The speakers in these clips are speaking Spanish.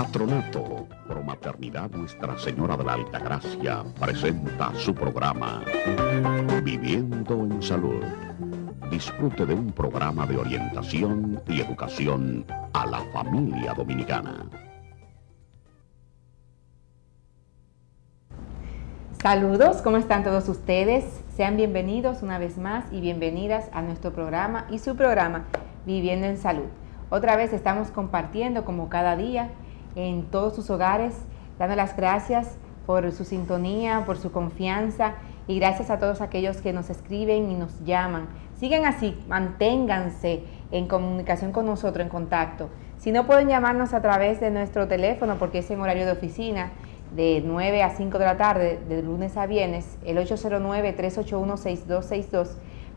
Patronato Pro Maternidad Nuestra Señora de la Altagracia presenta su programa Viviendo en Salud. Disfrute de un programa de orientación y educación a la familia dominicana. Saludos, ¿cómo están todos ustedes? Sean bienvenidos una vez más y bienvenidas a nuestro programa y su programa Viviendo en Salud. Otra vez estamos compartiendo como cada día en todos sus hogares, dando las gracias por su sintonía, por su confianza y gracias a todos aquellos que nos escriben y nos llaman. Sigan así, manténganse en comunicación con nosotros, en contacto. Si no, pueden llamarnos a través de nuestro teléfono porque es en horario de oficina, de 9 a 5 de la tarde, de lunes a viernes, el 809-381-6262.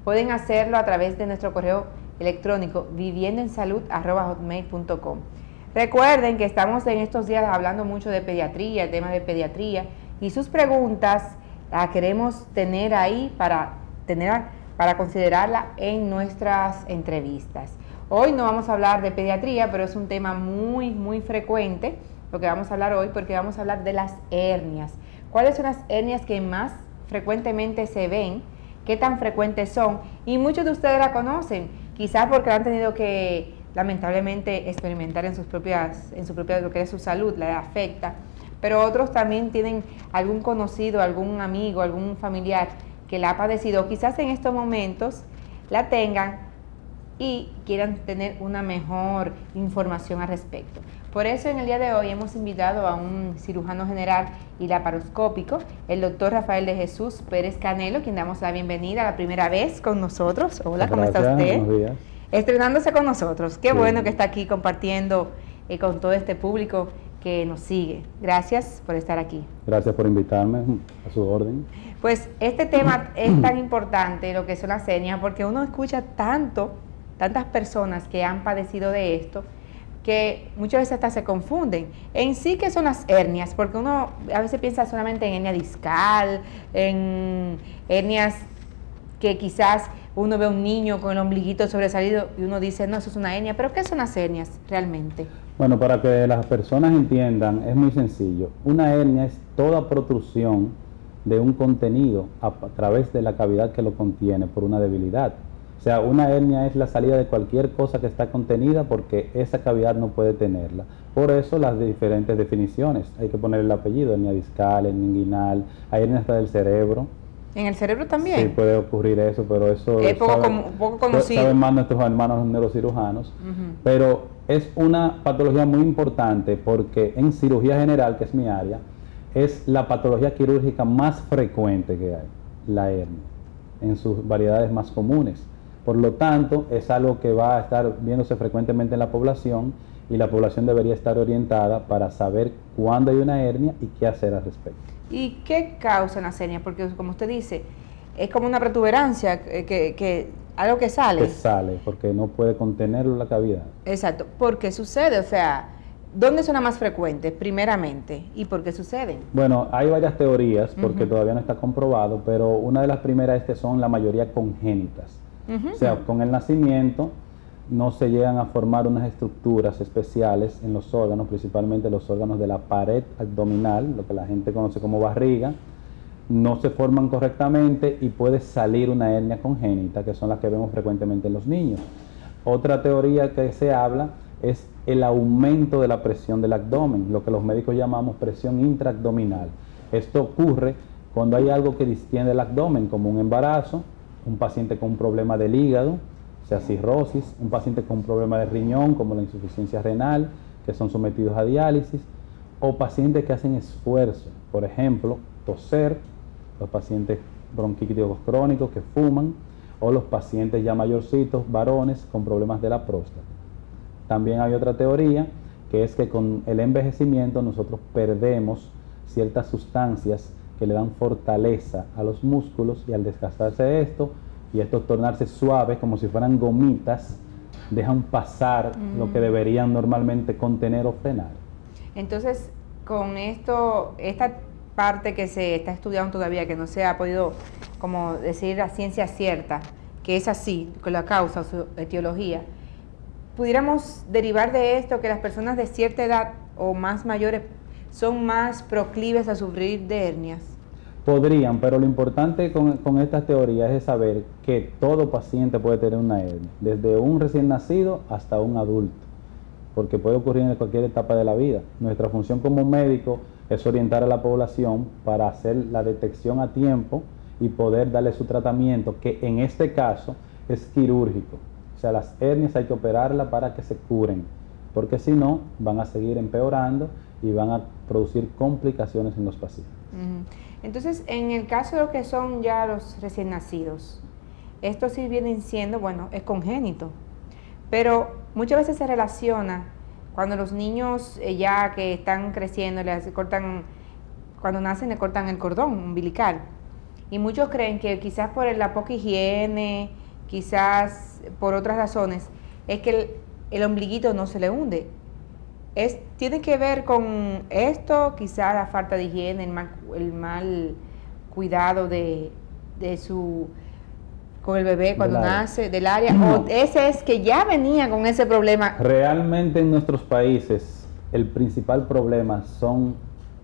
Pueden hacerlo a través de nuestro correo electrónico viviendoensalud@hotmail.com. Recuerden que estamos en estos días hablando mucho de pediatría, el tema de pediatría, y sus preguntas las queremos tener ahí para considerarla en nuestras entrevistas. Hoy no vamos a hablar de pediatría, pero es un tema muy frecuente lo que vamos a hablar hoy, porque vamos a hablar de las hernias. ¿Cuáles son las hernias que más frecuentemente se ven? ¿Qué tan frecuentes son? Y muchos de ustedes la conocen, quizás porque la han tenido que lamentablemente experimentar en su propia, lo que es su salud, la afecta, pero otros también tienen algún conocido, algún amigo, algún familiar que la ha padecido, quizás en estos momentos la tengan y quieran tener una mejor información al respecto. Por eso en el día de hoy hemos invitado a un cirujano general y laparoscópico, el doctor Rafael de Jesús Pérez Canelo, quien damos la bienvenida la primera vez con nosotros. Hola, ¿cómo está usted? Buenos días. Estrenándose con nosotros. Qué Sí. Bueno que está aquí compartiendo con todo este público que nos sigue. Gracias por estar aquí. Gracias por invitarme, a su orden. Pues este tema es tan importante, lo que son las hernias, porque uno escucha tantas personas que han padecido de esto, que muchas veces hasta se confunden. En sí, ¿qué son las hernias? Porque uno a veces piensa solamente en hernia discal, en hernias que quizás uno ve a un niño con el ombliguito sobresalido y uno dice, no, eso es una hernia. ¿Pero qué son las hernias realmente? Bueno, para que las personas entiendan, es muy sencillo. Una hernia es toda protrusión de un contenido a través de la cavidad que lo contiene por una debilidad. O sea, una hernia es la salida de cualquier cosa que está contenida porque esa cavidad no puede tenerla. Por eso las diferentes definiciones. Hay que poner el apellido, hernia discal, hernia inguinal, hay hernia hasta del cerebro. ¿En el cerebro también? Sí, puede ocurrir eso, pero eso es poco conocido. Saben más nuestros hermanos neurocirujanos. Pero es una patología muy importante porque en cirugía general, que es mi área, es la patología quirúrgica más frecuente que hay, la hernia, en sus variedades más comunes. Por lo tanto, es algo que va a estar viéndose frecuentemente en la población y la población debería estar orientada para saber cuándo hay una hernia y qué hacer al respecto. ¿Y qué causa las hernias? Porque como usted dice, es como una protuberancia, algo que sale. Que sale, porque no puede contenerlo la cavidad. Exacto. ¿Por qué sucede? O sea, ¿dónde son las más frecuentes, primeramente? ¿Y por qué suceden? Bueno, hay varias teorías, porque todavía no está comprobado, pero una de las primeras es que son la mayoría congénitas. O sea, con el nacimiento no se llegan a formar unas estructuras especiales en los órganos, principalmente los órganos de la pared abdominal, lo que la gente conoce como barriga, no se forman correctamente y puede salir una hernia congénita, que son las que vemos frecuentemente en los niños. Otra teoría que se habla es el aumento de la presión del abdomen, lo que los médicos llamamos presión intraabdominal. Esto ocurre cuando hay algo que distiende el abdomen, como un embarazo, un paciente con un problema del hígado, o sea, cirrosis, un paciente con un problema de riñón, como la insuficiencia renal, que son sometidos a diálisis, o pacientes que hacen esfuerzo, por ejemplo, toser, los pacientes bronquíticos crónicos que fuman, o los pacientes ya mayorcitos, varones, con problemas de la próstata. También hay otra teoría, que es que con el envejecimiento nosotros perdemos ciertas sustancias que le dan fortaleza a los músculos y al desgastarse esto y estos tornarse suaves como si fueran gomitas, dejan pasar lo que deberían normalmente contener o frenar. Entonces, con esta parte que se está estudiando todavía, que no se ha podido como decir a ciencia cierta, que es así, con la causa, su etiología, pudiéramos derivar de esto que las personas de cierta edad o más mayores son más proclives a sufrir de hernias? Podrían, pero lo importante con estas teorías es saber que todo paciente puede tener una hernia, desde un recién nacido hasta un adulto, porque puede ocurrir en cualquier etapa de la vida. Nuestra función como médico es orientar a la población para hacer la detección a tiempo y poder darle su tratamiento, que en este caso es quirúrgico. O sea, las hernias hay que operarlas para que se curen, porque si no, van a seguir empeorando y van a producir complicaciones en los pacientes. Entonces, en el caso de lo que son ya los recién nacidos, estos sí vienen siendo, bueno, es congénito, pero muchas veces se relaciona cuando los niños ya que están creciendo, les cortan, cuando nacen le cortan el cordón umbilical, y muchos creen que quizás por la poca higiene, quizás por otras razones, es que el ombliguito no se le hunde. ¿Tiene que ver con esto, quizás la falta de higiene, el mal cuidado con el bebé cuando nace, del área? No. ¿O ese es que ya venía con ese problema? Realmente en nuestros países el principal problema son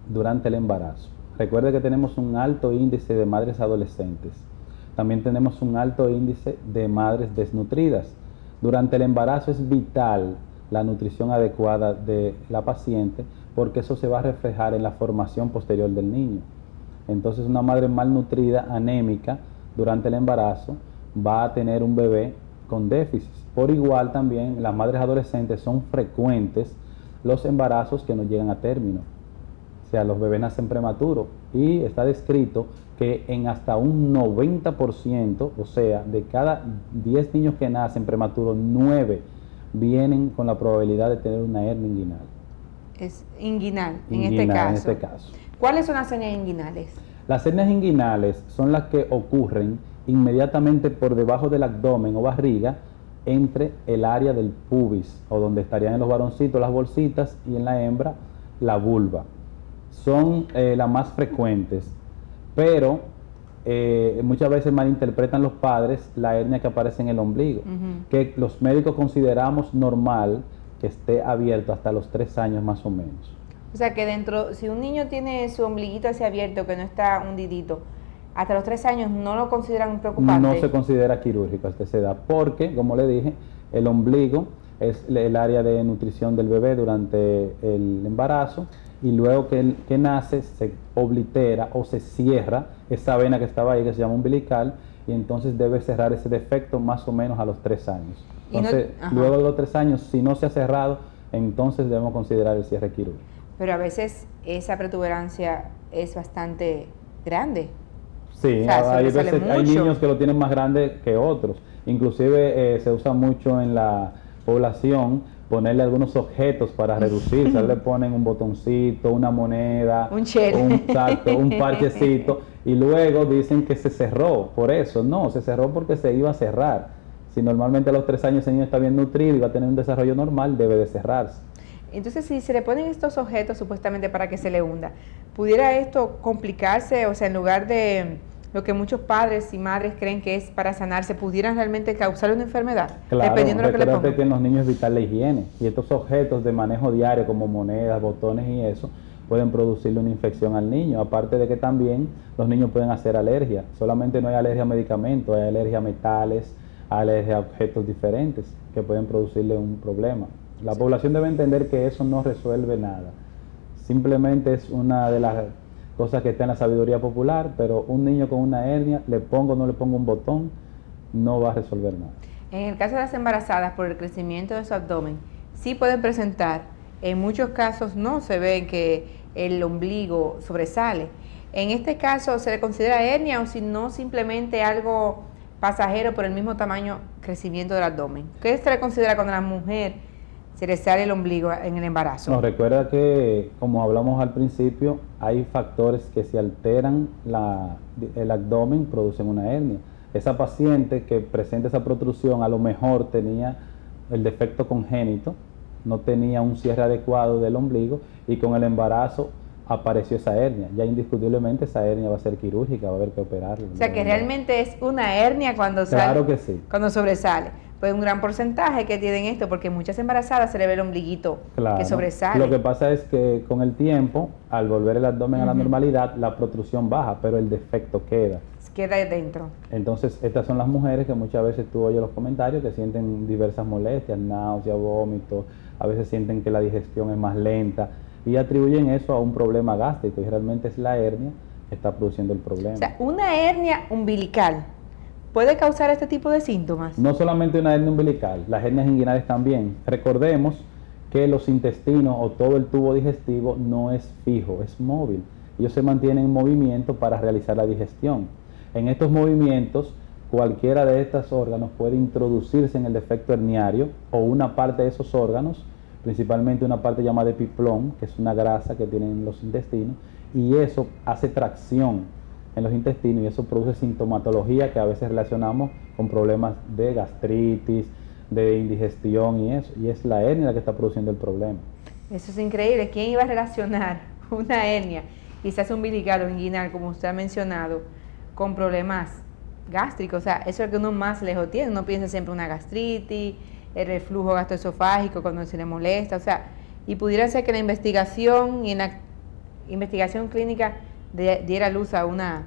durante el embarazo. Recuerde que tenemos un alto índice de madres adolescentes. También tenemos un alto índice de madres desnutridas. Durante el embarazo es vital la nutrición adecuada de la paciente, porque eso se va a reflejar en la formación posterior del niño. Entonces, una madre malnutrida, anémica, durante el embarazo, va a tener un bebé con déficits. Por igual también, las madres adolescentes son frecuentes los embarazos que no llegan a término. O sea, los bebés nacen prematuros y está descrito que en hasta un 90%, o sea, de cada 10 niños que nacen prematuros, 9 vienen con la probabilidad de tener una hernia inguinal. Es inguinal, en este caso. ¿Cuáles son las hernias inguinales? Las hernias inguinales son las que ocurren inmediatamente por debajo del abdomen o barriga, entre el área del pubis, o donde estarían en los varoncitos las bolsitas y en la hembra la vulva. Son las más frecuentes, pero muchas veces malinterpretan los padres la hernia que aparece en el ombligo, que los médicos consideramos normal que esté abierto hasta los 3 años más o menos. O sea que si un niño tiene su ombliguito así abierto, que no está hundidito, hasta los 3 años no lo consideran preocupante. No se considera quirúrgico hasta esa edad, porque, como le dije, el ombligo es el área de nutrición del bebé durante el embarazo, y luego que nace se oblitera o se cierra esa vena que estaba ahí, que se llama umbilical, y entonces debe cerrar ese defecto más o menos a los 3 años. Entonces, luego de los 3 años, si no se ha cerrado, entonces debemos considerar el cierre quirúrgico. Pero a veces esa protuberancia es bastante grande. Sí, o sea, hay niños que lo tienen más grande que otros. Inclusive se usa mucho en la población ponerle algunos objetos para reducirse. Le ponen un botoncito, una moneda, un parchecito, y luego dicen que se cerró por eso. No, se cerró porque se iba a cerrar. Si normalmente a los 3 años el niño está bien nutrido y va a tener un desarrollo normal, debe de cerrarse. Entonces, si se le ponen estos objetos supuestamente para que se le hunda, ¿pudiera esto complicarse? O sea, en lugar de lo que muchos padres y madres creen que es para sanarse, ¿pudieran realmente causar una enfermedad? Claro, dependiendo de lo que le pongan. Que en los niños es vital la higiene, y estos objetos de manejo diario como monedas, botones y eso, pueden producirle una infección al niño. Aparte de que también los niños pueden hacer alergia. Solamente no hay alergia a medicamentos, hay alergia a metales, alergia a objetos diferentes que pueden producirle un problema. La población debe entender que eso no resuelve nada. Simplemente es una de las cosas que está en la sabiduría popular, pero un niño con una hernia, le pongo o no le pongo un botón, no va a resolver nada. En el caso de las embarazadas, por el crecimiento de su abdomen, sí pueden presentar, en muchos casos no se ve que el ombligo sobresale. En este caso, ¿se le considera hernia o si no simplemente algo pasajero por el mismo tamaño crecimiento del abdomen? ¿Qué se le considera cuando la mujer se le sale el ombligo en el embarazo? No, recuerda que, como hablamos al principio, hay factores que si alteran el abdomen producen una hernia. Esa paciente que presenta esa protrusión a lo mejor tenía el defecto congénito, no tenía un cierre adecuado del ombligo, y con el embarazo apareció esa hernia. Ya indiscutiblemente esa hernia va a ser quirúrgica, va a haber que operarla. O sea que realmente es una hernia cuando sale. Claro que sí. Cuando sobresale. pues un gran porcentaje que tienen esto, porque muchas embarazadas se le ve el ombliguito Claro. que sobresale. Lo que pasa es que con el tiempo, al volver el abdomen a la normalidad, la protrusión baja, pero el defecto queda. Queda dentro. Entonces, estas son las mujeres que muchas veces tú oyes los comentarios que sienten diversas molestias, náuseas, vómitos, a veces sienten que la digestión es más lenta y atribuyen eso a un problema gástrico y realmente es la hernia que está produciendo el problema. O sea, una hernia umbilical puede causar este tipo de síntomas. No solamente una hernia umbilical, las hernias inguinales también. Recordemos que los intestinos o todo el tubo digestivo no es fijo, es móvil. Ellos se mantienen en movimiento para realizar la digestión. En estos movimientos, cualquiera de estos órganos puede introducirse en el defecto herniario o una parte de esos órganos, principalmente una parte llamada epiplón, que es una grasa que tienen los intestinos, y eso hace tracción en los intestinos y eso produce sintomatología que a veces relacionamos con problemas de gastritis, de indigestión y eso, y es la hernia la que está produciendo el problema. Eso es increíble. ¿Quién iba a relacionar una hernia, quizás umbilical o inguinal, como usted ha mencionado, con problemas gástricos? O sea, eso es lo que uno más lejos tiene. Uno piensa siempre en una gastritis, el reflujo gastroesofágico cuando se le molesta, o sea, y pudiera ser que la investigación y en la investigación clínica diera luz a una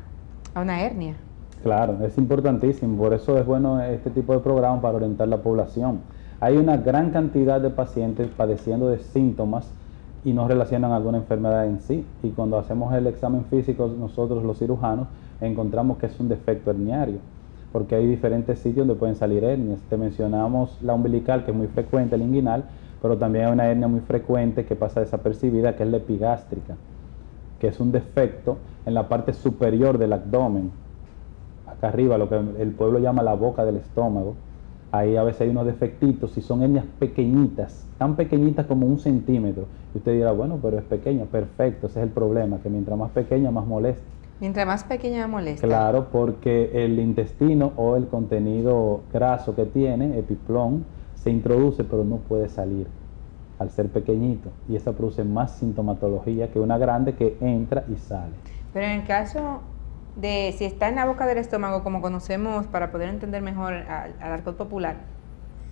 hernia. Claro, es importantísimo, por eso es bueno este tipo de programa para orientar la población. Hay una gran cantidad de pacientes padeciendo de síntomas y no relacionan alguna enfermedad en sí, y cuando hacemos el examen físico nosotros los cirujanos encontramos que es un defecto herniario, porque hay diferentes sitios donde pueden salir hernias. Te mencionamos la umbilical, que es muy frecuente, la inguinal, pero también hay una hernia muy frecuente que pasa desapercibida, que es la epigástrica, que es un defecto en la parte superior del abdomen, acá arriba, lo que el pueblo llama la boca del estómago. Ahí a veces hay unos defectitos y son hernias pequeñitas, tan pequeñitas como 1 centímetro. Y usted dirá, bueno, pero es pequeña. Perfecto, ese es el problema, que mientras más pequeña, más molesta. Mientras más pequeña molesta. Claro, porque el intestino o el contenido graso que tiene, epiplón, se introduce pero no puede salir al ser pequeñito. Y eso produce más sintomatología que una grande que entra y sale. Pero en el caso de si está en la boca del estómago, como conocemos para poder entender mejor al argot popular,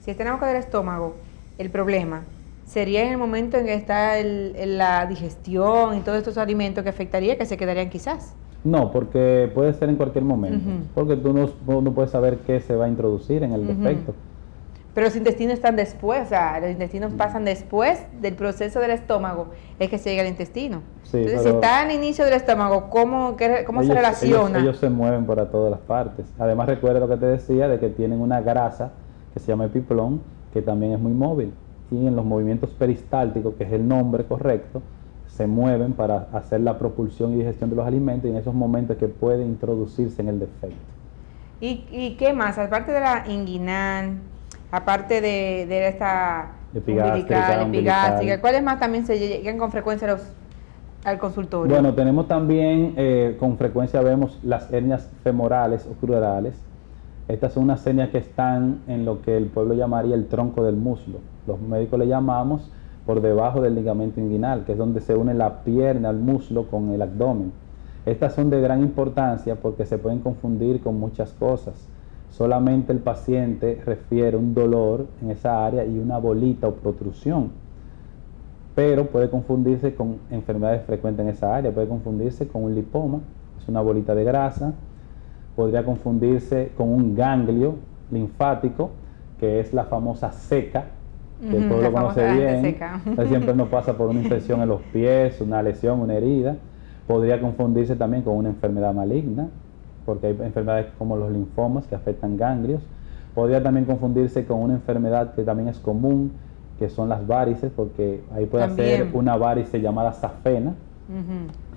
si está en la boca del estómago, el problema sería en el momento en que está la digestión y todos estos alimentos que afectaría, que se quedarían quizás. No, porque puede ser en cualquier momento, porque tú no puedes saber qué se va a introducir en el defecto. Pero los intestinos están después, o sea, los intestinos pasan después del proceso del estómago, es que se llega al intestino. Sí, entonces, si está al inicio del estómago, ¿cómo se relaciona? Ellos se mueven para todas las partes. Además, recuerda lo que te decía, de que tienen una grasa que se llama epiplón, que también es muy móvil. Y en los movimientos peristálticos, que es el nombre correcto, se mueven para hacer la propulsión y digestión de los alimentos, y en esos momentos que puede introducirse en el defecto. ¿Y qué más? Aparte de la inguinal, aparte de esta epigástrica, ¿cuáles más también se llegan con frecuencia al consultorio? Bueno, tenemos también, con frecuencia vemos las hernias femorales o crurales. Estas son unas hernias que están en lo que el pueblo llamaría el tronco del muslo. Los médicos le llamamos por debajo del ligamento inguinal, que es donde se une la pierna, el muslo con el abdomen. Estas son de gran importancia porque se pueden confundir con muchas cosas. Solamente el paciente refiere un dolor en esa área y una bolita o protrusión, pero puede confundirse con enfermedades frecuentes en esa área. Puede confundirse con un lipoma, es una bolita de grasa. Podría confundirse con un ganglio linfático, que es la famosa seca, que el pueblo conoce bien. Siempre nos pasa por una infección en los pies, una lesión, una herida. Podría confundirse también con una enfermedad maligna, porque hay enfermedades como los linfomas que afectan ganglios. Podría también confundirse con una enfermedad que también es común, que son las varices, porque ahí puede ser una varice llamada safena.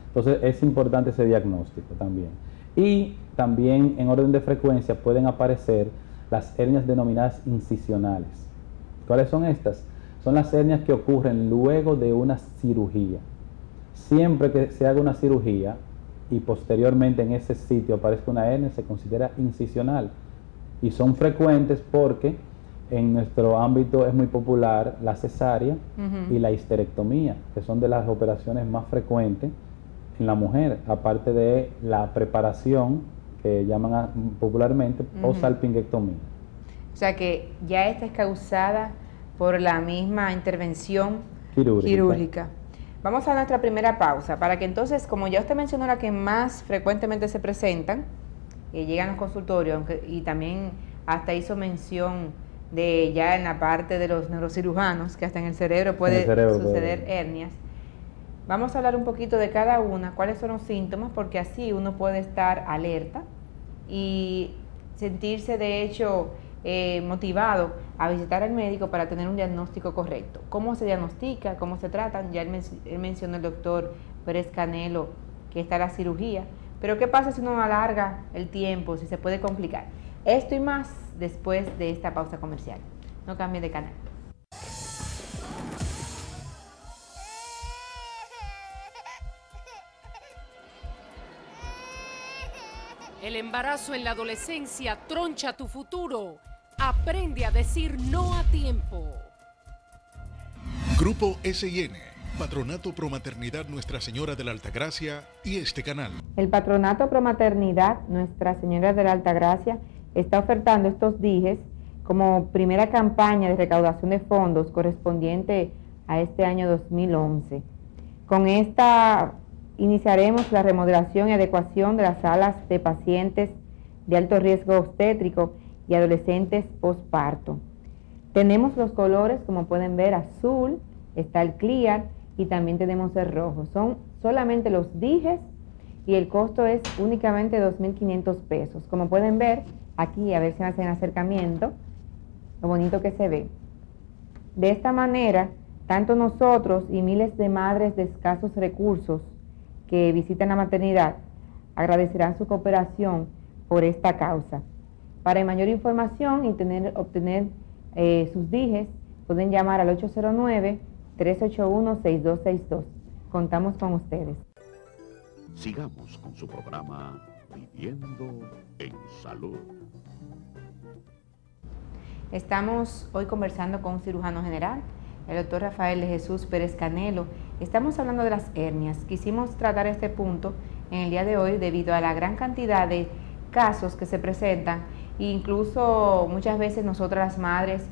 Entonces es importante ese diagnóstico también. Y también en orden de frecuencia pueden aparecer las hernias denominadas incisionales. ¿Cuáles son estas? Son las hernias que ocurren luego de una cirugía. Siempre que se haga una cirugía y posteriormente en ese sitio aparezca una hernia, se considera incisional. Y son frecuentes porque en nuestro ámbito es muy popular la cesárea y la histerectomía, que son de las operaciones más frecuentes en la mujer, aparte de la preparación que llaman popularmente o salpingectomía. O sea que ya esta es causada por la misma intervención quirúrgica. Vamos a nuestra primera pausa para que entonces, como ya usted mencionó, la que más frecuentemente se presentan, llegan al consultorio, y también hasta hizo mención de ya en la parte de los neurocirujanos, que hasta en el cerebro puede suceder hernias. Vamos a hablar un poquito de cada una, cuáles son los síntomas, porque así uno puede estar alerta y sentirse de hecho motivado a visitar al médico para tener un diagnóstico correcto. ¿Cómo se diagnostica? ¿Cómo se tratan? Ya él mencionó el doctor Pérez Canelo que está la cirugía, pero ¿qué pasa si uno alarga el tiempo, si se puede complicar? Esto y más después de esta pausa comercial. No cambie de canal. El embarazo en la adolescencia troncha tu futuro. Aprende a decir no a tiempo. Grupo SIN, Patronato Promaternidad Nuestra Señora de la Altagracia y este canal. El Patronato Promaternidad Nuestra Señora de la Altagracia está ofertando estos dijes como primera campaña de recaudación de fondos correspondiente a este año 2011. Con esta iniciaremos la remodelación y adecuación de las salas de pacientes de alto riesgo obstétrico y adolescentes posparto. Tenemos los colores, como pueden ver, azul, está el clear y también tenemos el rojo. Son solamente los dijes y el costo es únicamente 2.500 pesos. Como pueden ver, aquí a ver si me hacen acercamiento, lo bonito que se ve. De esta manera, tanto nosotros y miles de madres de escasos recursos que visitan la maternidad agradecerán su cooperación por esta causa. Para mayor información y obtener sus dijes, pueden llamar al 809-381-6262. Contamos con ustedes. Sigamos con su programa Viviendo en Salud. Estamos hoy conversando con un cirujano general, el doctor Rafael de Jesús Pérez Canelo. Estamos hablando de las hernias. Quisimos tratar este punto en el día de hoy debido a la gran cantidad de casos que se presentan. Incluso muchas veces nosotras las madres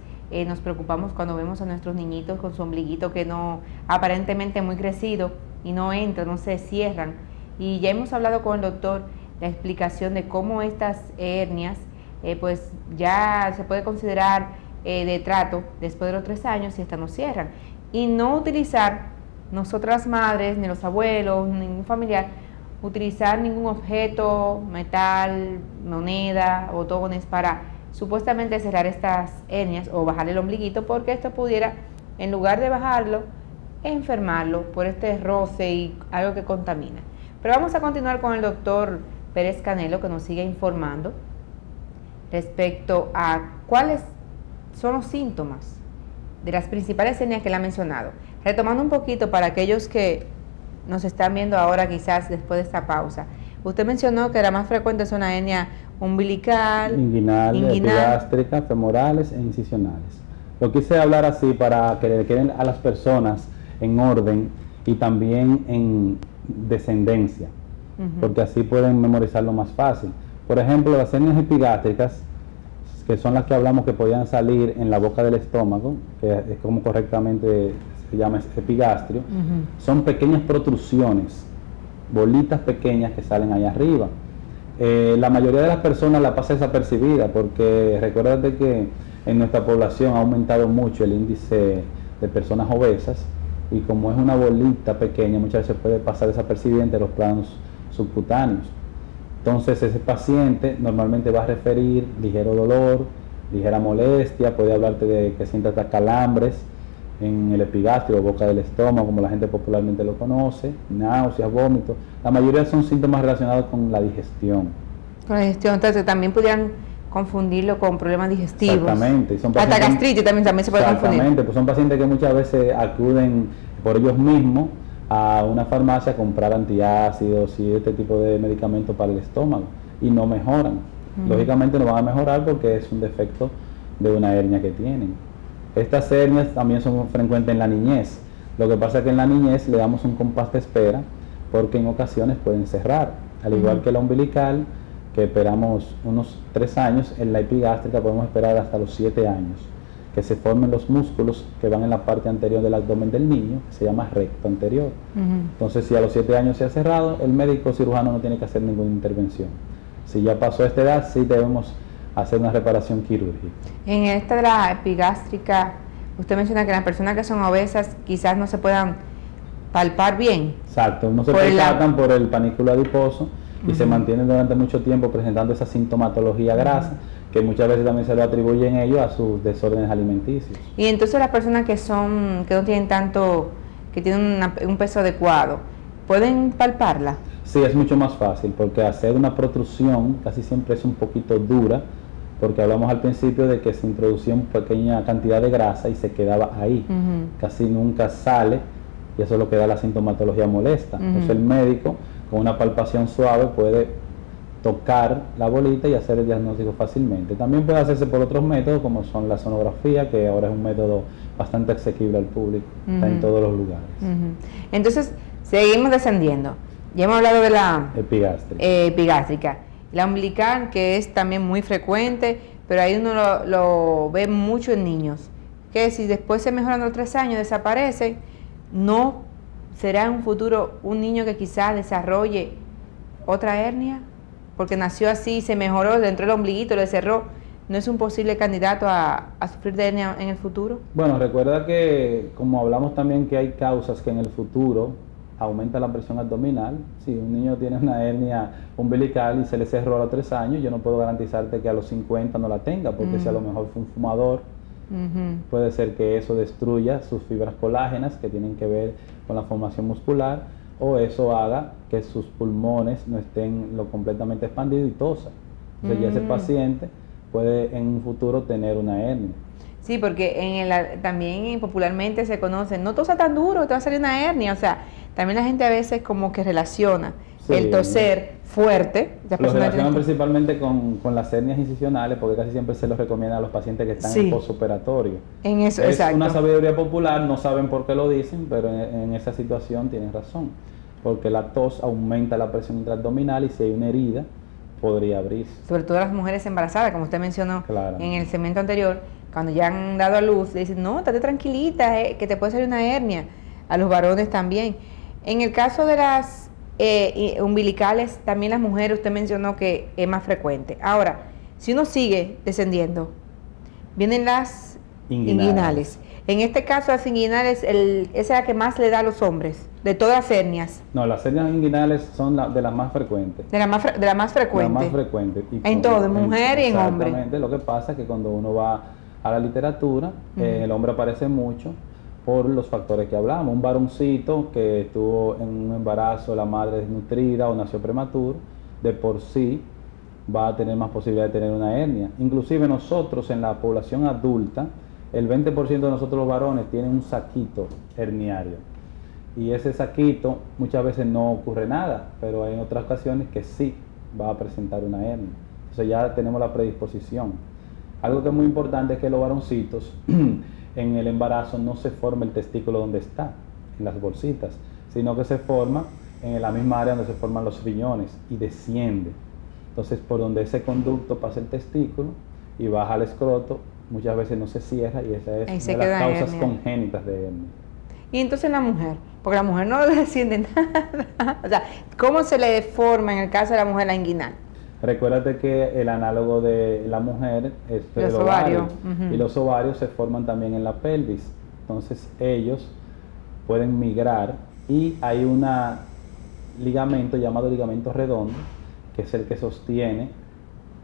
nos preocupamos cuando vemos a nuestros niñitos con su ombliguito que no, aparentemente muy crecido, y no entran, no se cierran. Y ya hemos hablado con el doctor la explicación de cómo estas hernias pues ya se puede considerar de trato después de los 3 años si estas no cierran. Y no utilizar, nosotras madres, ni los abuelos, ningún familiar, utilizar ningún objeto, metal, moneda, botones para supuestamente cerrar estas hernias o bajarle el ombliguito, porque esto pudiera, en lugar de bajarlo, enfermarlo por este roce y algo que contamina. Pero vamos a continuar con el doctor Pérez Canelo, que nos sigue informando respecto a cuáles son los síntomas de las principales hernias que él ha mencionado. Retomando un poquito para aquellos que nos están viendo ahora quizás después de esta pausa. Usted mencionó que la más frecuente son la hernia umbilical, inguinal, epigástrica, femorales e incisionales. Lo quise hablar así para que le queden a las personas en orden y también en descendencia, porque así pueden memorizarlo más fácil. Por ejemplo, las hernias epigástricas, que son las que hablamos que podían salir en la boca del estómago, que es como correctamente se llama epigastrio, son pequeñas protrusiones, bolitas pequeñas que salen ahí arriba. La mayoría de las personas la pasa desapercibida, porque recuérdate que en nuestra población ha aumentado mucho el índice de personas obesas, y como es una bolita pequeña, muchas veces puede pasar desapercibida entre los planos subcutáneos. Entonces ese paciente normalmente va a referir ligero dolor, ligera molestia, puede hablarte de que siente hasta calambres en el epigastrio o boca del estómago, como la gente popularmente lo conoce, náuseas, vómitos. La mayoría son síntomas relacionados con la digestión. Con la digestión, entonces también pudieran confundirlo con problemas digestivos. Exactamente. Son hasta gastritis también se puede confundir. Exactamente, pues son pacientes que muchas veces acuden por ellos mismos a una farmacia a comprar antiácidos y este tipo de medicamentos para el estómago y no mejoran. Lógicamente no van a mejorar porque es un defecto de una hernia que tienen. Estas hernias también son frecuentes en la niñez. Lo que pasa es que en la niñez le damos un compás de espera porque en ocasiones pueden cerrar. Al igual que la umbilical, que esperamos unos 3 años. En la epigástrica podemos esperar hasta los 7 años, que se formen los músculos que van en la parte anterior del abdomen del niño, que se llama recto anterior. Entonces, si a los 7 años se ha cerrado, el médico cirujano no tiene que hacer ninguna intervención. Si ya pasó esta edad, sí debemos hacer una reparación quirúrgica. En esta de la epigástrica, usted menciona que las personas que son obesas quizás no se puedan palpar bien. Exacto, no se Por la- percatan por el panículo adiposo y se mantienen durante mucho tiempo presentando esa sintomatología grasa, que muchas veces también se lo atribuyen ellos a sus desórdenes alimenticios. Y entonces las personas que no tienen tanto, que tienen un peso adecuado, ¿pueden palparla? Sí, es mucho más fácil, porque hacer una protrusión casi siempre es un poquito dura, porque hablamos al principio de que se introducía una pequeña cantidad de grasa y se quedaba ahí, casi nunca sale, y eso es lo que da la sintomatología molesta. Entonces el médico, con una palpación suave, puede tocar la bolita y hacer el diagnóstico fácilmente. También puede hacerse por otros métodos, como son la sonografía, que ahora es un método bastante asequible al público, está en todos los lugares. Entonces, seguimos descendiendo. Ya hemos hablado de la Epigástrica. epigástrica. La umbilical, que es también muy frecuente, pero ahí uno lo ve mucho en niños. Que si después se mejoran los 3 años, desaparece, no será en un futuro un niño que quizás desarrolle otra hernia, porque nació así, se mejoró, le entró el ombliguito, le cerró. ¿No es un posible candidato a sufrir de hernia en el futuro? Bueno, recuerda que, como hablamos también que hay causas que en el futuro aumenta la presión abdominal. Si un niño tiene una hernia umbilical y se le cerró a los 3 años, yo no puedo garantizarte que a los 50 no la tenga, porque si a lo mejor fue un fumador, puede ser que eso destruya sus fibras colágenas que tienen que ver con la formación muscular, o eso haga que sus pulmones no estén lo completamente expandidos y tosa. Entonces ya ese paciente puede en un futuro tener una hernia. Sí, porque también popularmente se conoce, no tosa tan duro, te va a salir una hernia. O sea, también la gente a veces como que relaciona el toser fuerte. Lo relacionan principalmente con las hernias incisionales, porque casi siempre se los recomienda a los pacientes que están en posoperatorio. En eso, es exacto. una sabiduría popular, no saben por qué lo dicen, pero en esa situación tienen razón, porque la tos aumenta la presión intraabdominal y si hay una herida, podría abrirse. Sobre todo las mujeres embarazadas, como usted mencionó en el segmento anterior, cuando ya han dado a luz, le dicen, no, estate tranquilita, que te puede salir una hernia. A los varones también. En el caso de las umbilicales, también las mujeres, usted mencionó que es más frecuente. Ahora, si uno sigue descendiendo, vienen las inguinales. En este caso, las inguinales, esa es la que más le da a los hombres, de todas las hernias. No, las hernias inguinales son de las más frecuentes. De la más frecuente. La más frecuente. En todo, en mujer y en hombre. Exactamente. Lo que pasa es que cuando uno va a la literatura, el hombre aparece mucho por los factores que hablamos. Un varoncito que estuvo en un embarazo, la madre desnutrida o nació prematuro, de por sí va a tener más posibilidad de tener una hernia. Inclusive nosotros en la población adulta, el 20% de nosotros los varones tienen un saquito herniario. Y ese saquito muchas veces no ocurre nada, pero hay en otras ocasiones que sí va a presentar una hernia. Entonces ya tenemos la predisposición. Algo que es muy importante es que los varoncitos en el embarazo no se forma el testículo donde está, en las bolsitas, sino que se forma en la misma área donde se forman los riñones y desciende. Entonces por donde ese conducto pasa el testículo y baja al escroto, muchas veces no se cierra y esa es una de las causas congénitas de hernia. Y entonces la mujer, porque la mujer no desciende nada. O sea, ¿cómo se le deforma en el caso de la mujer la inguinal? Recuérdate que el análogo de la mujer es el ovario. Y los ovarios se forman también en la pelvis. Entonces ellos pueden migrar y hay un ligamento llamado ligamento redondo, que es el que sostiene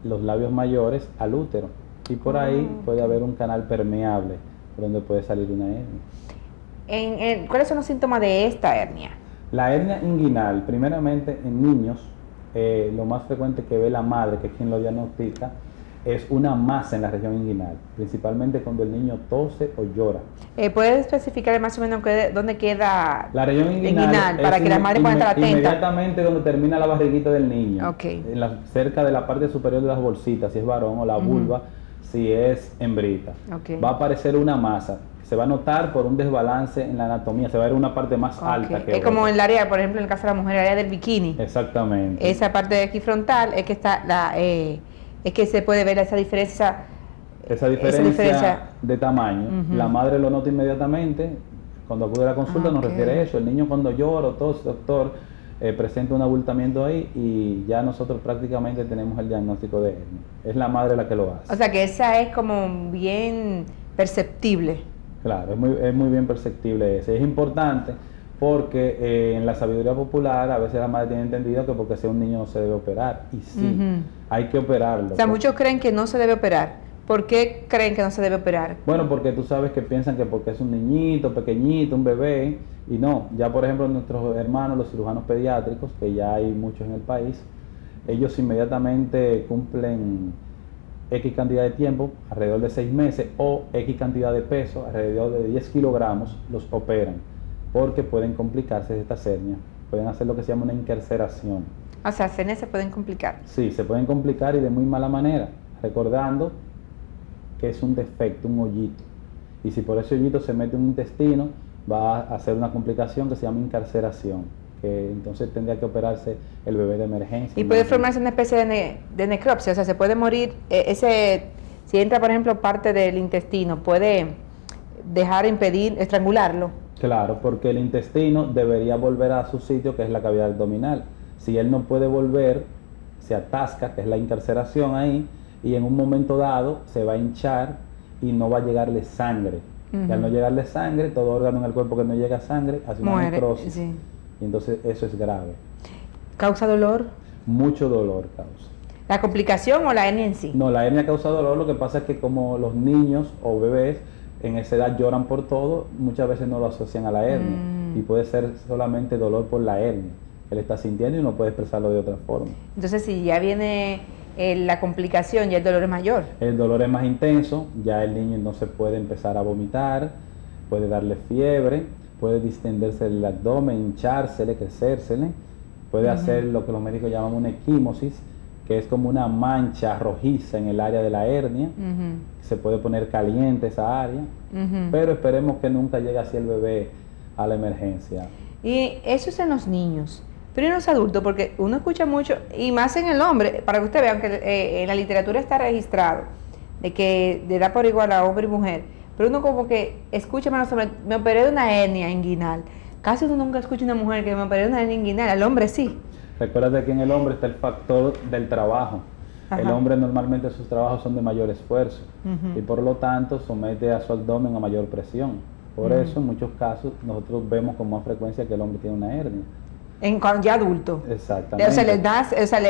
los labios mayores al útero. Y por ahí puede haber un canal permeable por donde puede salir una hernia. ¿Cuáles son los síntomas de esta hernia? La hernia inguinal, primeramente en niños, lo más frecuente que ve la madre, que es quien lo diagnostica, es una masa en la región inguinal, principalmente cuando el niño tose o llora. ¿Puedes especificar más o menos dónde queda la región inguinal para que la madre pueda estar atenta? Inmediatamente donde termina la barriguita del niño, Okay. Cerca de la parte superior de las bolsitas, si es varón, o la vulva, si es hembrita. Okay. Va a aparecer una masa, se va a notar por un desbalance en la anatomía, se va a ver una parte más alta que es como otra. el área, por ejemplo, en el caso de la mujer, el área del bikini. Exactamente. Esa parte de aquí frontal es que está es que se puede ver esa diferencia. Esa diferencia de tamaño, la madre lo nota inmediatamente, cuando acude a la consulta nos refiere a eso, el niño cuando llora o tos, doctor, presenta un abultamiento ahí y ya nosotros prácticamente tenemos el diagnóstico de hernia. Es la madre la que lo hace. O sea que esa es como bien perceptible. Claro, es muy bien perceptible ese. Es importante porque en la sabiduría popular a veces la madre tiene entendido que porque sea un niño no se debe operar. Y sí, hay que operarlo. O sea, muchos creen que no se debe operar. ¿Por qué creen que no se debe operar? Bueno, porque tú sabes que piensan que porque es un niñito, pequeñito, un bebé, y no. Ya por ejemplo nuestros hermanos, los cirujanos pediátricos, que ya hay muchos en el país, ellos inmediatamente cumplen X cantidad de tiempo, alrededor de 6 meses, o X cantidad de peso, alrededor de 10 kilogramos, los operan, porque pueden complicarse de estas hernias, pueden hacer lo que se llama una incarceración. O sea, hernias se pueden complicar. Sí, se pueden complicar y de muy mala manera, recordando que es un defecto, un hoyito, y si por ese hoyito se mete un intestino, va a hacer una complicación que se llama incarceración, que entonces tendría que operarse el bebé de emergencia. Y puede formarse una especie de necropsia, o sea, se puede morir, si entra por ejemplo parte del intestino, puede impedir, estrangularlo. Claro, porque el intestino debería volver a su sitio, que es la cavidad abdominal. Si él no puede volver, se atasca, que es la incarceración ahí, y en un momento dado se va a hinchar y no va a llegarle sangre. Y al no llegarle sangre, todo órgano en el cuerpo que no llega sangre hace una necrosis. Sí. Y entonces eso es grave. ¿Causa dolor? Mucho dolor causa. ¿La complicación o la hernia en sí? No, la hernia causa dolor, lo que pasa es que como los niños o bebés en esa edad lloran por todo, muchas veces no lo asocian a la hernia. Y puede ser solamente dolor por la hernia. Él está sintiendo y no puede expresarlo de otra forma. Entonces, si ya viene la complicación, ya el dolor es mayor. El dolor es más intenso, ya el niño no se puede empezar a vomitar, puede darle fiebre, puede distenderse el abdomen, hinchársele, crecérsele, puede hacer lo que los médicos llaman una equimosis, que es como una mancha rojiza en el área de la hernia, se puede poner caliente esa área, pero esperemos que nunca llegue así el bebé a la emergencia. Y eso es en los niños, pero en los adultos, porque uno escucha mucho, y más en el hombre, para que usted vea, que en la literatura está registrado, de que de edad por igual a hombre y mujer, pero uno como que escucha más sobre, me operé de una hernia inguinal. Casi uno nunca escucha una mujer que me operé de una hernia inguinal, al hombre sí. Recuerda que en el hombre está el factor del trabajo. Ajá. El hombre normalmente sus trabajos son de mayor esfuerzo y por lo tanto somete a su abdomen a mayor presión. Por eso en muchos casos nosotros vemos con más frecuencia que el hombre tiene una hernia. Cuando ya adulto. Exactamente. O sea,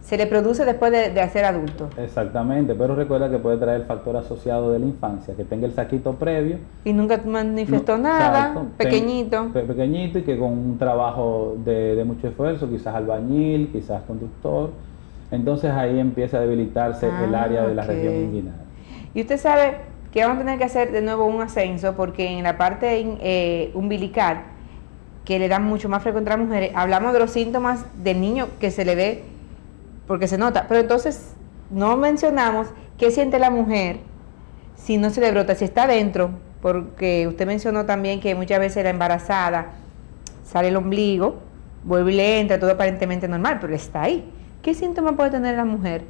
se le produce después de ser adulto. Exactamente, pero recuerda que puede traer el factor asociado de la infancia, que tenga el saquito previo. Y nunca manifestó nada, exacto, pequeñito. Pequeñito y que con un trabajo de mucho esfuerzo, quizás albañil, quizás conductor, entonces ahí empieza a debilitarse el área de la región inguinal. Y usted sabe que vamos a tener que hacer de nuevo un ascenso, porque en la parte umbilical, que le dan mucho más frecuente a las mujeres, hablamos de los síntomas del niño que se le ve, porque se nota, pero entonces no mencionamos qué siente la mujer si no se le brota, si está dentro, porque usted mencionó también que muchas veces la embarazada sale el ombligo, vuelve y le entra, todo aparentemente normal, pero está ahí. ¿Qué síntoma puede tener la mujer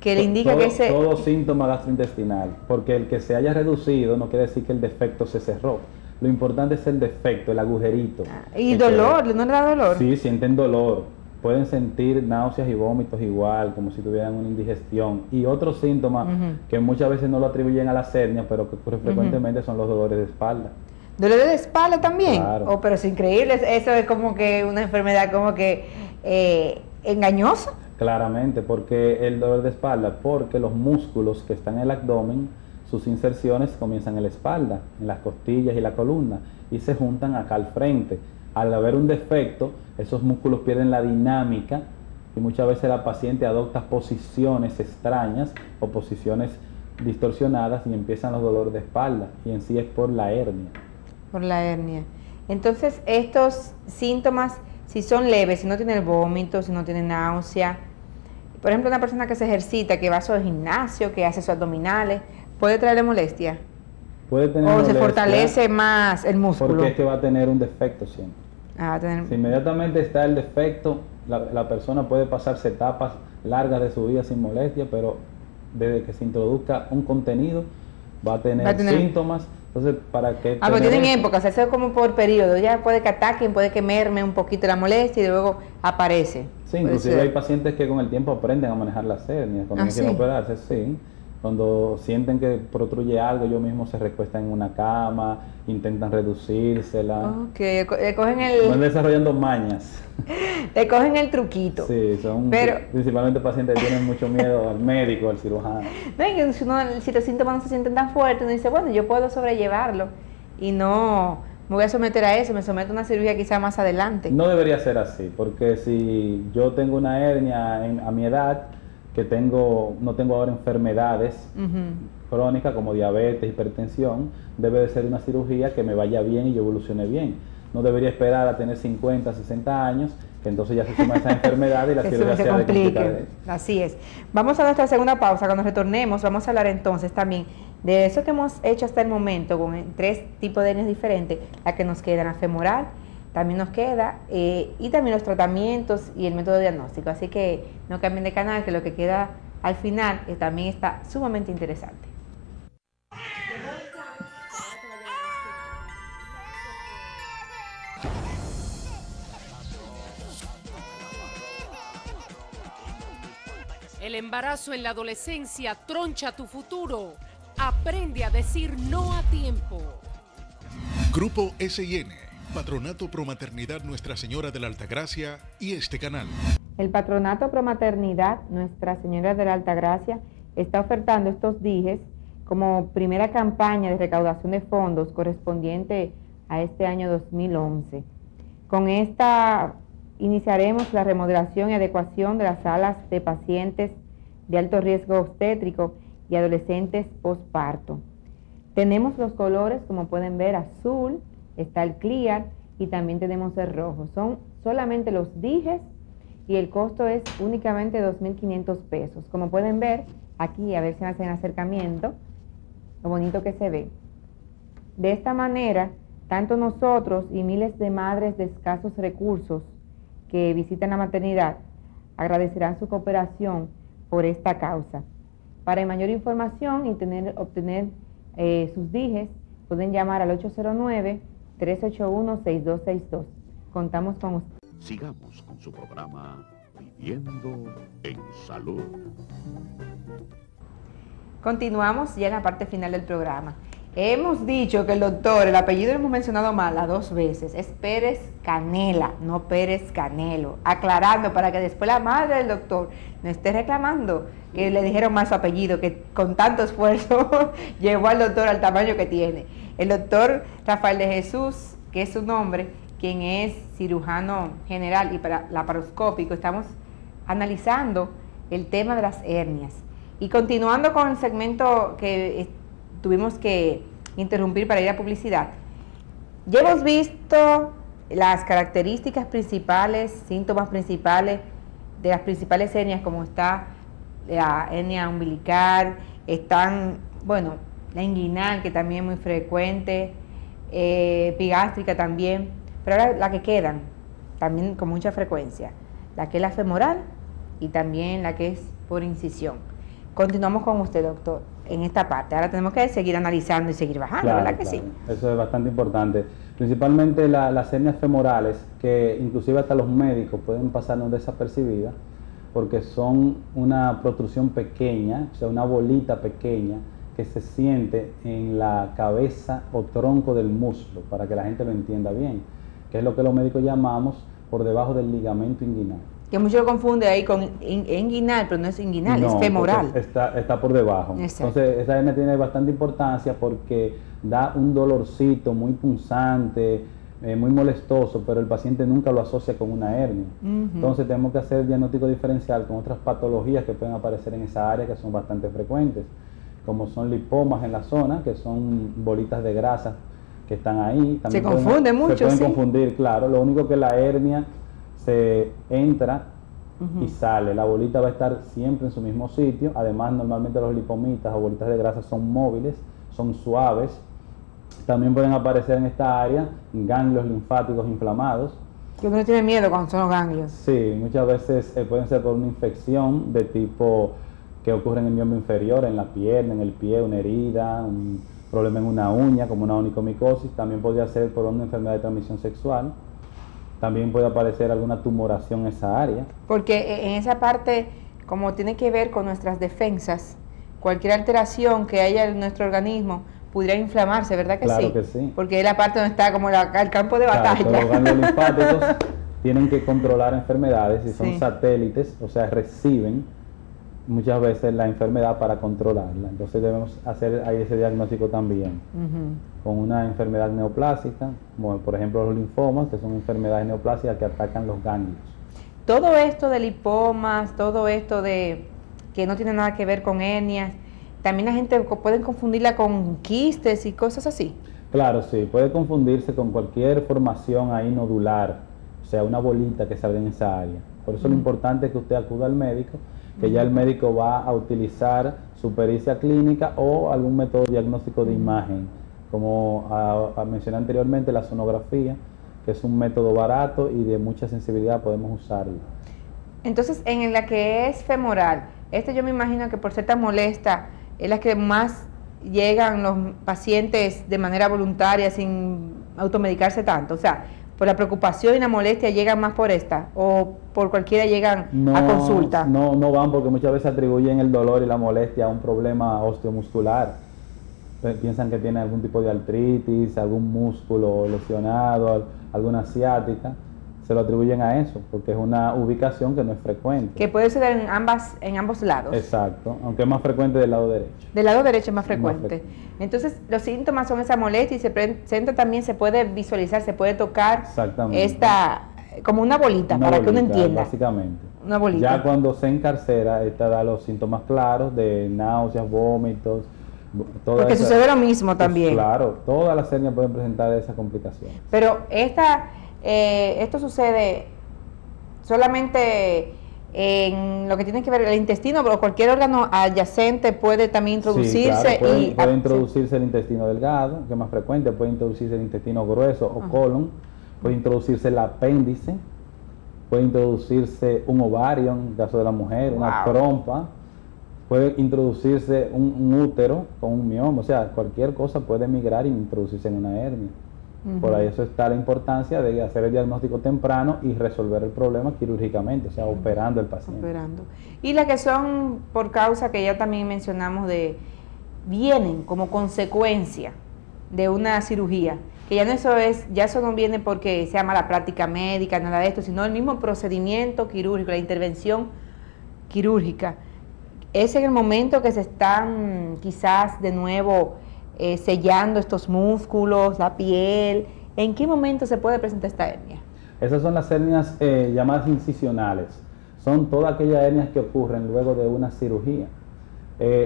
que le indica que ese... Todo síntoma gastrointestinal, porque el que se haya reducido no quiere decir que el defecto se cerró. Lo importante es el defecto, el agujerito. ¿Y dolor? ¿No le da dolor? Sí, sienten dolor. Pueden sentir náuseas y vómitos igual, como si tuvieran una indigestión. Y otros síntomas que muchas veces no lo atribuyen a las hernias, pero que frecuentemente son los dolores de espalda. ¿Dolores de espalda también? Claro. Oh, pero es increíble, eso es como que una enfermedad como que engañosa. Claramente, porque el dolor de espalda, porque los músculos que están en el abdomen, sus inserciones comienzan en la espalda, en las costillas y la columna, y se juntan acá al frente. Al haber un defecto, esos músculos pierden la dinámica y muchas veces la paciente adopta posiciones extrañas o posiciones distorsionadas y empiezan los dolores de espalda, y en sí es por la hernia. Por la hernia. Entonces, estos síntomas, si son leves, si no tiene el vómito, si no tiene náusea, por ejemplo, una persona que se ejercita, que va a su gimnasio, que hace sus abdominales, ¿puede traerle molestia? Puede tener O se molestia, fortalece más el músculo. porque es que va a tener un defecto siempre. Ah, Si inmediatamente está el defecto, la persona puede pasarse etapas largas de su vida sin molestia, pero desde que se introduzca un contenido va a tener síntomas. Entonces, ¿para qué? Pero tienen épocas, eso es como por periodo. Ya puede que ataquen, puede que merme un poquito la molestia y luego aparece. Sí, inclusive hay pacientes que con el tiempo aprenden a manejar las hernias, cuando no quieren operarse, sí. Cuando sienten que protruye algo, ellos mismos se recuestan en una cama, intentan reducírsela. Ok, le cogen el... Van desarrollando mañas. Le cogen el truquito. Sí, son principalmente pacientes que tienen mucho miedo al médico, al cirujano. No, y que si los síntomas no se sienten tan fuertes, uno dice, bueno, yo puedo sobrellevarlo y no me voy a someter a eso, me someto a una cirugía quizá más adelante. No debería ser así, porque si yo tengo una hernia a mi edad, que no tengo ahora enfermedades crónicas como diabetes, hipertensión, debe de ser una cirugía que me vaya bien y yo evolucione bien. No debería esperar a tener 50, 60 años, que entonces ya se suma esa enfermedad y la cirugía sea de complicada. Así es. Vamos a nuestra segunda pausa. Cuando retornemos vamos a hablar entonces también de eso que hemos hecho hasta el momento con 3 tipos de hernias diferentes, la que nos queda, la femoral, también nos queda, y también los tratamientos y el método diagnóstico. Así que no cambien de canal, que lo que queda al final también está sumamente interesante. El embarazo en la adolescencia troncha tu futuro. Aprende a decir no a tiempo. Grupo SIN, Patronato Promaternidad Nuestra Señora de la Altagracia y este canal. El Patronato Promaternidad Nuestra Señora de la Altagracia está ofertando estos dijes como primera campaña de recaudación de fondos correspondiente a este año 2011. Con esta iniciaremos la remodelación y adecuación de las salas de pacientes de alto riesgo obstétrico y adolescentes posparto. Tenemos los colores, como pueden ver, azul, está el clear y también tenemos el rojo. Son solamente los dijes y el costo es únicamente 2.500 pesos. Como pueden ver, aquí a ver si me hacen acercamiento, lo bonito que se ve. De esta manera, tanto nosotros y miles de madres de escasos recursos que visitan la maternidad agradecerán su cooperación por esta causa. Para mayor información y obtener sus dijes, pueden llamar al 809-381-6262. Contamos con usted. Sigamos con su programa Viviendo en Salud. Continuamos ya en la parte final del programa. Hemos dicho que el doctor, el apellido lo hemos mencionado mal 2 veces, es Pérez Canela, no Pérez Canelo, aclarando para que después la madre del doctor no esté reclamando que le dijeron mal su apellido, que con tanto esfuerzo llevó al doctor al tamaño que tiene. El doctor Rafael de Jesús, que es su nombre, quien es cirujano general y laparoscópico, estamos analizando el tema de las hernias. Y continuando con el segmento que tuvimos que interrumpir para ir a publicidad, ya hemos visto las características principales, síntomas principales de las principales hernias, como está la hernia umbilical, están, bueno, la inguinal, que también es muy frecuente, epigástrica también, pero ahora la que quedan, también con mucha frecuencia, la que es la femoral y también la que es por incisión. Continuamos con usted, doctor, en esta parte. Ahora tenemos que seguir analizando y seguir bajando, claro, ¿verdad que claro. sí? Eso es bastante importante. Principalmente las hernias femorales, que inclusive hasta los médicos pueden pasarnos desapercibidas, porque son una protrusión pequeña, o sea, una bolita pequeña que se siente en la cabeza o tronco del muslo, para que la gente lo entienda bien, que es lo que los médicos llamamos por debajo del ligamento inguinal. Que mucho lo confunde ahí con inguinal, pero no es inguinal, es femoral. Está por debajo. Exacto. Entonces, esa hernia tiene bastante importancia porque da un dolorcito muy punzante, muy molestoso, pero el paciente nunca lo asocia con una hernia. Entonces, tenemos que hacer el diagnóstico diferencial con otras patologías que pueden aparecer en esa área, que son bastante frecuentes, como son lipomas en la zona, que son bolitas de grasa que están ahí. También se confunde mucho, se pueden sí. confundir, claro. Lo único que la hernia se entra y sale, la bolita va a estar siempre en su mismo sitio. Además, normalmente los lipomitas o bolitas de grasa son móviles, son suaves, También pueden aparecer en esta área ganglios linfáticos inflamados. Que uno tiene miedo cuando son los ganglios. Sí, muchas veces pueden ser por una infección de tipo que ocurre en el miembro inferior, en la pierna, en el pie, una herida, un problema en una uña como una onicomicosis. También podría ser por una enfermedad de transmisión sexual. También puede aparecer alguna tumoración en esa área. Porque en esa parte, como tiene que ver con nuestras defensas, cualquier alteración que haya en nuestro organismo pudiera inflamarse, ¿verdad que Claro sí? que sí. Porque es la parte donde está como el campo de Claro, batalla. todos los ganglios linfáticos tienen que controlar enfermedades y son Sí. satélites, o sea, reciben muchas veces la enfermedad para controlarla. Entonces debemos hacer ahí ese diagnóstico también. Ujú. Con una enfermedad neoplásica, como por ejemplo los linfomas, que son enfermedades neoplásicas que atacan los ganglios. Todo esto de lipomas, todo esto de que no tiene nada que ver con hernias, también la gente puede confundirla con quistes y cosas así. Claro, sí, puede confundirse con cualquier formación ahí nodular, o sea, una bolita que salga en esa área. Por eso lo importante es que usted acuda al médico, que ya el médico va a utilizar su pericia clínica o algún método diagnóstico de imagen, como mencioné anteriormente, la sonografía, que es un método barato y de mucha sensibilidad, podemos usarlo. Entonces, en la que es femoral, yo me imagino que por ser tan molesta, es la que más llegan los pacientes de manera voluntaria, sin automedicarse tanto. O sea, por la preocupación y la molestia llegan más por esta, o por cualquiera llegan a consulta. No van porque muchas veces atribuyen el dolor y la molestia a un problema osteomuscular. Piensan que tiene algún tipo de artritis, algún músculo lesionado, alguna ciática. Se lo atribuyen a eso, porque es una ubicación que no es frecuente. Que puede ser en ambos lados. Exacto, aunque es más frecuente del lado derecho. Del lado derecho es más frecuente. frecuente. Entonces, los síntomas son esa molestia y se presenta también, se puede visualizar, se puede tocar Exactamente. como una bolita, Una para que uno bolita, entienda. Básicamente. Una bolita. Ya cuando se encarcera, esta da los síntomas claros de náuseas, vómitos. Porque sucede lo mismo también. Claro, todas las hernias pueden presentar esa complicación. Pero esto sucede solamente en lo que tiene que ver el intestino, pero cualquier órgano adyacente puede también introducirse. Sí, claro, puede introducirse el intestino delgado, que es más frecuente, puede introducirse el intestino grueso o colon, puede introducirse el apéndice, puede introducirse un ovario, en el caso de la mujer, una trompa, puede introducirse un útero con un mioma, o sea, cualquier cosa puede migrar y introducirse en una hernia. Por ahí eso está la importancia de hacer el diagnóstico temprano y resolver el problema quirúrgicamente, o sea, operando al paciente. Operando. Y las que son por causa que ya también mencionamos vienen como consecuencia de una cirugía, que ya eso no viene porque sea mala práctica médica, nada de esto, sino el mismo procedimiento quirúrgico, la intervención quirúrgica. Es en el momento que se están quizás de nuevo sellando estos músculos, la piel. ¿En qué momento se puede presentar esta hernia? Esas son las hernias llamadas incisionales. Son todas aquellas hernias que ocurren luego de una cirugía.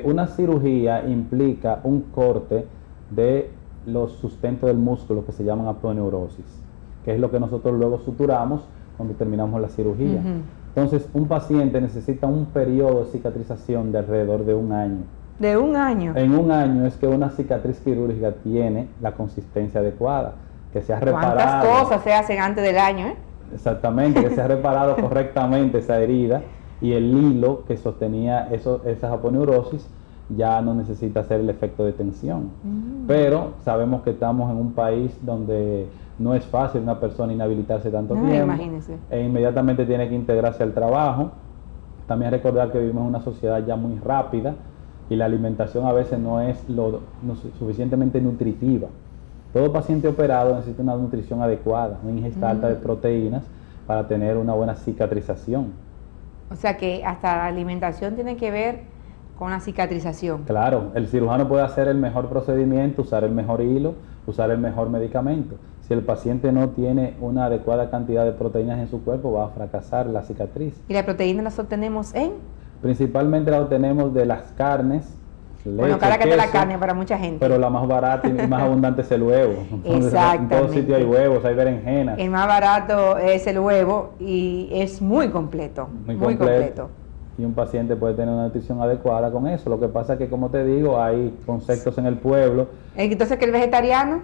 Una cirugía implica un corte de los sustentos del músculo que se llaman aponeurosis, que es lo que nosotros luego suturamos cuando terminamos la cirugía. Entonces, un paciente necesita un periodo de cicatrización de alrededor de un año. ¿De un año? En un año es que una cicatriz quirúrgica tiene la consistencia adecuada, que se ha reparado. ¿Cuántas cosas se hacen antes del año? Exactamente, que se ha reparado correctamente esa herida y el hilo que sostenía esas aponeurosis ya no necesita hacer el efecto de tensión. Pero sabemos que estamos en un país donde no es fácil una persona inhabilitarse tanto tiempo. Imagínese. E inmediatamente tiene que integrarse al trabajo. También recordar que vivimos en una sociedad ya muy rápida y la alimentación a veces no es suficientemente nutritiva. Todo paciente operado necesita una nutrición adecuada, una ingesta alta de proteínas para tener una buena cicatrización. O sea que hasta la alimentación tiene que ver con la cicatrización. Claro, el cirujano puede hacer el mejor procedimiento, usar el mejor hilo, usar el mejor medicamento. Si el paciente no tiene una adecuada cantidad de proteínas en su cuerpo, va a fracasar la cicatriz. ¿Y la proteína las obtenemos en? Principalmente la obtenemos de las carnes, leche, Bueno, cara que queso, la carne para mucha gente. pero la más barata y más abundante es el huevo. Entonces, Exactamente. en todos sitios hay huevos, hay berenjenas. El más barato es el huevo y es muy completo. Muy completo. y un paciente puede tener una nutrición adecuada con eso. Lo que pasa es que, como te digo, hay conceptos en el pueblo. Entonces, ¿que el vegetariano?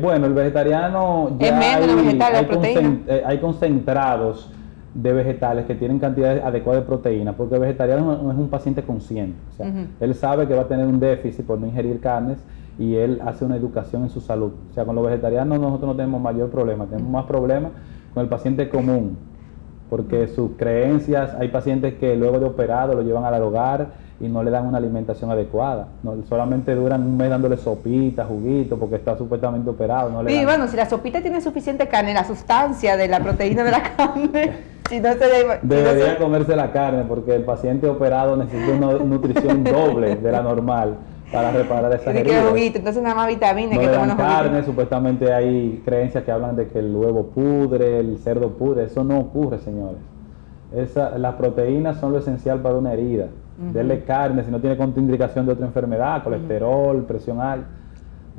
Bueno, el vegetariano Es ya menos de vegetales, de proteína. hay concentrados de vegetales que tienen cantidades adecuadas de proteína, porque el vegetariano no es un paciente consciente. O sea, él sabe que va a tener un déficit por no ingerir carnes y él hace una educación en su salud. O sea, con los vegetarianos nosotros no tenemos mayor problema, tenemos más problemas con el paciente común, porque sus creencias, hay pacientes que luego de operado lo llevan al hogar y no le dan una alimentación adecuada. No, solamente duran un mes dándole sopita, juguito, porque está supuestamente operado. No le Sí, dan... bueno, si la sopita tiene suficiente carne, la sustancia de la proteína de la carne, si no se debe, Debería comerse la carne, porque el paciente operado necesita una nutrición doble de la normal para reparar esas heridas. juguito, entonces nada más vitamina No que le toman dan los carne, juguitos. supuestamente hay creencias que hablan de que el huevo pudre, el cerdo pudre. Eso no ocurre, señores. Las proteínas son lo esencial para una herida. Denle carne, si no tiene contraindicación de otra enfermedad, colesterol, presión alta,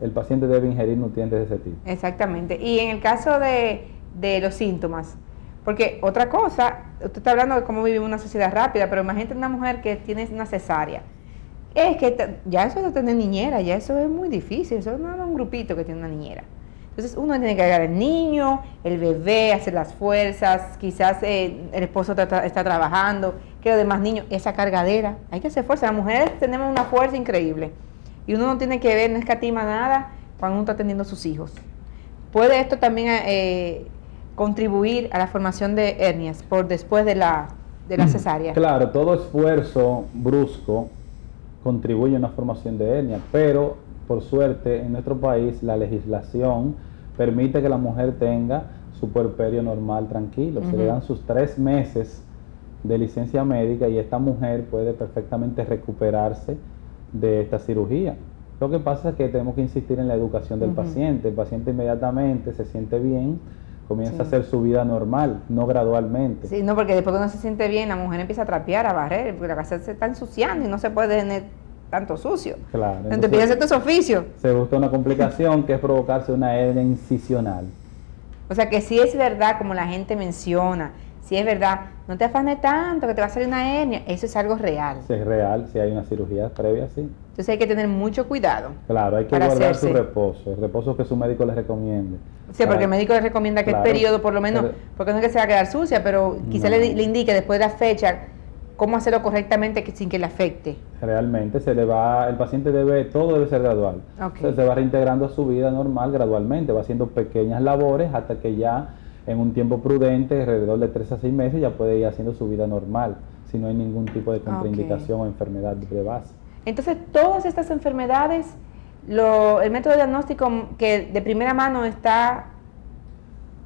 el paciente debe ingerir nutrientes de ese tipo. Exactamente. Y en el caso de los síntomas, porque otra cosa, usted está hablando de cómo vivimos una sociedad rápida, pero imagínate una mujer que tiene una cesárea. Es que ya eso de tener niñera, ya eso es muy difícil, eso no es un grupito que tiene una niñera. Entonces uno tiene que cargar al niño, el bebé, hacer las fuerzas, quizás el esposo está trabajando, que los demás niños, esa cargadera, hay que hacer fuerza. Las mujeres tenemos una fuerza increíble y uno no tiene que ver, no escatima nada cuando uno está atendiendo a sus hijos. ¿Puede esto también contribuir a la formación de hernias por después de la cesárea? Claro, todo esfuerzo brusco contribuye a una formación de hernia, pero por suerte en nuestro país la legislación permite que la mujer tenga su puerperio normal tranquilo. Se le dan sus 3 meses de licencia médica y esta mujer puede perfectamente recuperarse de esta cirugía. Lo que pasa es que tenemos que insistir en la educación del paciente. El paciente inmediatamente se siente bien, comienza a hacer su vida normal, no gradualmente. Sí, no, porque después que uno se siente bien, la mujer empieza a trapear, a barrer, porque la casa se está ensuciando y no se puede tener tanto sucio. Claro. Entonces empieza a hacer todo ese oficio. Se busca una complicación que es provocarse una hernia incisional. O sea que si es verdad, como la gente menciona, si es verdad, no te afanes tanto que te va a salir una hernia, eso es algo real. Si es real, si hay una cirugía previa, sí. Entonces hay que tener mucho cuidado. Claro, hay que para guardar hacerse su reposo, el reposo que su médico le recomiende. Sí, porque el médico le recomienda que Claro. el periodo, por lo menos, porque no es que se va a quedar sucia, pero quizá No. le indique después de la fecha cómo hacerlo correctamente sin que le afecte. Realmente el paciente todo debe ser gradual. Ok. Entonces se va reintegrando a su vida normal gradualmente, va haciendo pequeñas labores hasta que ya en un tiempo prudente, alrededor de 3 a 6 meses, ya puede ir haciendo su vida normal, si no hay ningún tipo de contraindicación o enfermedad de base. Entonces, todas estas enfermedades, el método de diagnóstico que de primera mano está...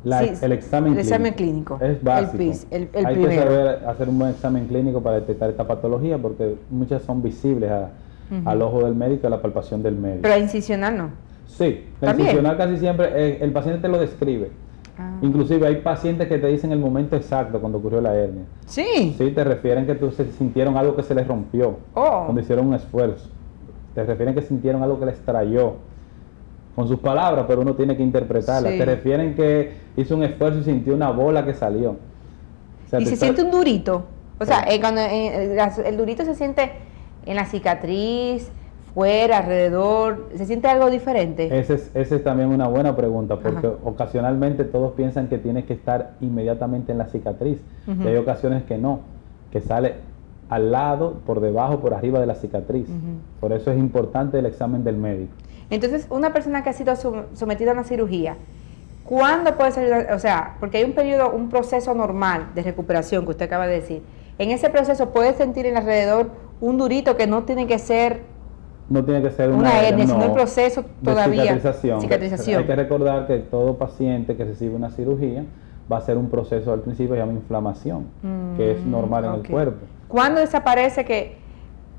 El examen clínico. es básico. El Hay primero. que saber hacer un buen examen clínico para detectar esta patología, porque muchas son visibles al ojo del médico y a la palpación del médico. Pero la incisional no. Sí, la ¿También? incisional casi siempre el paciente te lo describe. Inclusive hay pacientes que te dicen el momento exacto cuando ocurrió la hernia. Sí. Sí, te refieren que se sintieron algo que se les rompió cuando hicieron un esfuerzo. Te refieren que sintieron algo que les trayó. Con sus palabras, pero uno tiene que interpretarlas. Sí. Te refieren que hizo un esfuerzo y sintió una bola que salió. O sea, Y se siente un durito. O sea, cuando el durito se siente en la cicatriz, fuera, alrededor, ¿se siente algo diferente? Esa es también una buena pregunta, porque ocasionalmente todos piensan que tiene que estar inmediatamente en la cicatriz. Y hay ocasiones que no, que sale al lado, por debajo, por arriba de la cicatriz. Por eso es importante el examen del médico. Entonces, una persona que ha sido sometida a una cirugía, ¿cuándo puede salir? O sea, porque hay un proceso normal de recuperación que usted acaba de decir. En ese proceso puede sentir en alrededor un durito que no tiene que ser No tiene que ser una hernia, no, sino el proceso de todavía. cicatrización. Hay que recordar que todo paciente que recibe una cirugía va a ser un proceso al principio que se llama inflamación, que es normal en el cuerpo. ¿Cuándo desaparece que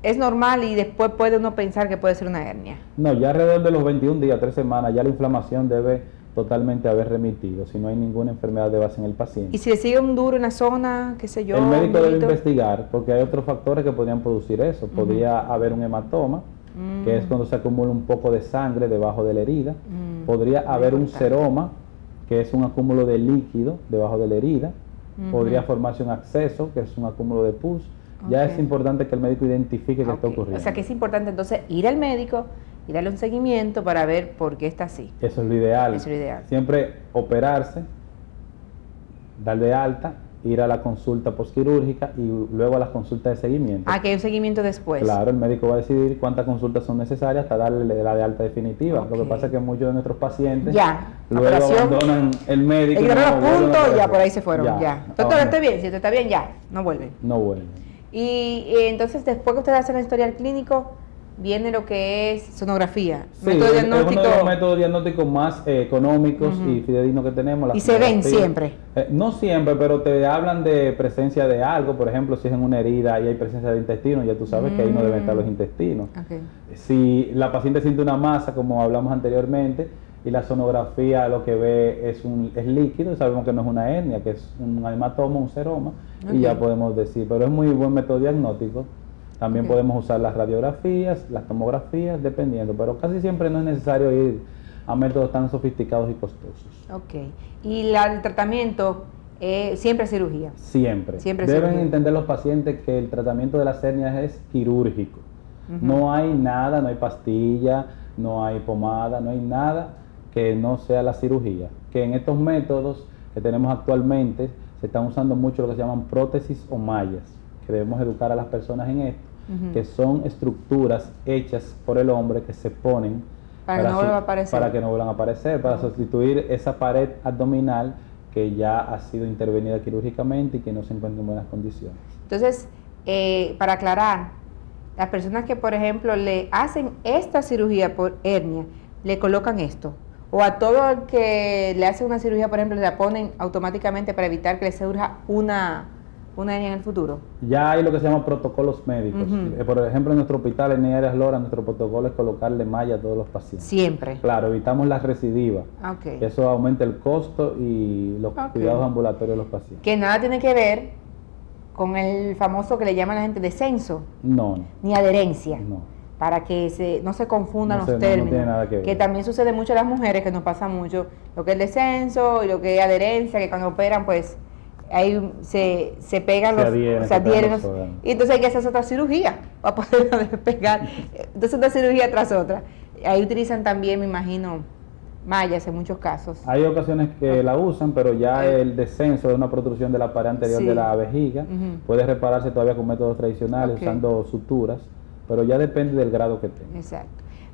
es normal y después puede uno pensar que puede ser una hernia? No, ya alrededor de los 21 días, 3 semanas, ya la inflamación debe totalmente haber remitido, si no hay ninguna enfermedad de base en el paciente. Y si le sigue un duro en la zona, qué sé yo, El médico un debe durito. investigar, porque hay otros factores que podrían producir eso. Podría haber un hematoma, que es cuando se acumula un poco de sangre debajo de la herida. Podría haber un seroma, que es un acúmulo de líquido debajo de la herida. podría formarse un absceso, que es un acúmulo de pus. Ya es importante que el médico identifique qué está ocurriendo. O sea que es importante entonces ir al médico y darle un seguimiento para ver por qué está así. Eso es lo ideal. Eso es lo ideal. Siempre operarse, darle alta, ir a la consulta postquirúrgica y luego a las consultas de seguimiento. Que hay un seguimiento después. Claro, el médico va a decidir cuántas consultas son necesarias hasta darle la de alta definitiva. Lo que pasa es que muchos de nuestros pacientes luego abandonan el médico. Y los puntos, ya por ahí se fueron. Doctor, ¿está bien? Si usted está bien, ya, no vuelven. No vuelven. Y entonces, después que usted hace el historial clínico, viene lo que es sonografía. Sí, método diagnóstico, es uno de los métodos diagnósticos más económicos y fidedignos que tenemos. ¿Y se ven siempre? No siempre, pero te hablan de presencia de algo. Por ejemplo, si es en una herida y hay presencia de intestino, ya tú sabes que ahí no deben estar los intestinos. Si la paciente siente una masa, como hablamos anteriormente, y la sonografía lo que ve es líquido, sabemos que no es una hernia, que es un hematoma, un seroma, y ya podemos decir. Pero es muy buen método diagnóstico. También podemos usar las radiografías, las tomografías, dependiendo, pero casi siempre no es necesario ir a métodos tan sofisticados y costosos. ¿Y el tratamiento siempre es cirugía? Siempre. Deben entender los pacientes que el tratamiento de las hernias es quirúrgico. No hay nada, no hay pastilla, no hay pomada, no hay nada que no sea la cirugía. Que en estos métodos que tenemos actualmente se están usando mucho lo que se llaman prótesis o mallas, que debemos educar a las personas en esto, que son estructuras hechas por el hombre que se ponen para que no vuelvan a aparecer. Para que no vuelvan a aparecer, para sustituir esa pared abdominal que ya ha sido intervenida quirúrgicamente y que no se encuentra en buenas condiciones. Entonces, para aclarar, las personas que, por ejemplo, le hacen esta cirugía por hernia, le colocan esto. O a todo el que le hace una cirugía, por ejemplo, le la ponen automáticamente para evitar que le surja una hernia en el futuro. Ya hay lo que se llama protocolos médicos. Por ejemplo, en nuestro hospital, en Arias Lora, nuestro protocolo es colocarle malla a todos los pacientes. Siempre. Claro, evitamos la recidiva. Eso aumenta el costo y los cuidados ambulatorios de los pacientes. Que nada tiene que ver con el famoso que le llaman a la gente descenso. No. Ni adherencia. No. Para que no se confundan los términos. No tiene nada que ver. Que también sucede mucho a las mujeres, que nos pasa mucho lo que es descenso y lo que es adherencia, que cuando operan, pues ahí se pegan se adhieren y entonces hay que hacer otra cirugía para poder despegar. Entonces una cirugía tras otra. Ahí utilizan también, me imagino, mallas en muchos casos. Hay ocasiones que la usan, pero ya el descenso de una protrusión de la pared anterior de la vejiga puede repararse todavía con métodos tradicionales, usando suturas, pero ya depende del grado que tenga. Exacto.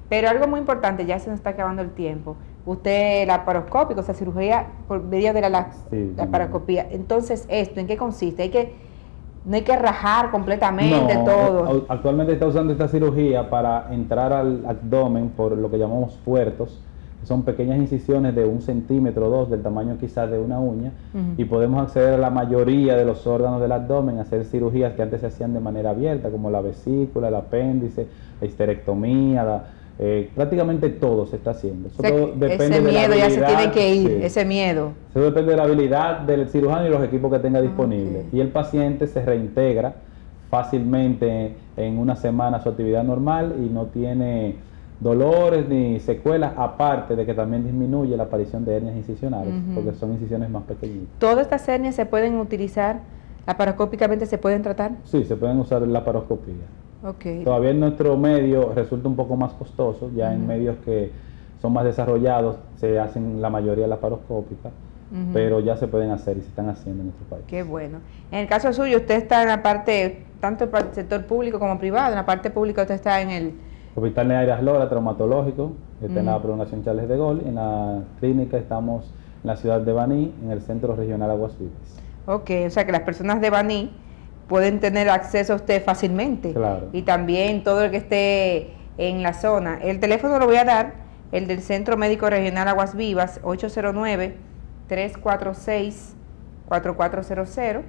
Pero algo muy importante, ya se nos está acabando el tiempo. Usted, laparoscópico, o sea, cirugía por medio de la laparoscopía. Entonces, ¿esto en qué consiste? No hay que rajar completamente todo. Actualmente está usando esta cirugía para entrar al abdomen por lo que llamamos puertos, que son pequeñas incisiones de 1 centímetro o 2, del tamaño quizás de una uña, y podemos acceder a la mayoría de los órganos del abdomen, hacer cirugías que antes se hacían de manera abierta, como la vesícula, el apéndice, la histerectomía, prácticamente todo se está haciendo. Eso todo depende ese miedo de la habilidad, ya se tiene que ir, ese miedo. Eso depende de la habilidad del cirujano y los equipos que tenga disponibles. Y el paciente se reintegra fácilmente en una semana a su actividad normal y no tiene dolores ni secuelas, aparte de que también disminuye la aparición de hernias incisionales, porque son incisiones más pequeñitas. ¿Todas estas hernias se pueden utilizar laparoscópicamente, se pueden tratar? Sí, se pueden usar en laparoscopía. Todavía en nuestro medio resulta un poco más costoso, ya en medios que son más desarrollados se hacen la mayoría laparoscópicas, pero ya se pueden hacer y se están haciendo en nuestro país. Qué bueno. En el caso suyo, usted está en la parte, tanto para el sector público como privado, en la parte pública usted está en el Hospital de Arias Lora, traumatológico, está en la prolongación Charles de Gaulle. En la clínica estamos en la ciudad de Baní, en el Centro Regional Aguas Vivas. O sea que las personas de Baní pueden tener acceso a usted fácilmente. Claro. Y también todo el que esté en la zona. El teléfono lo voy a dar, el del Centro Médico Regional Aguas Vivas, 809-346-4400,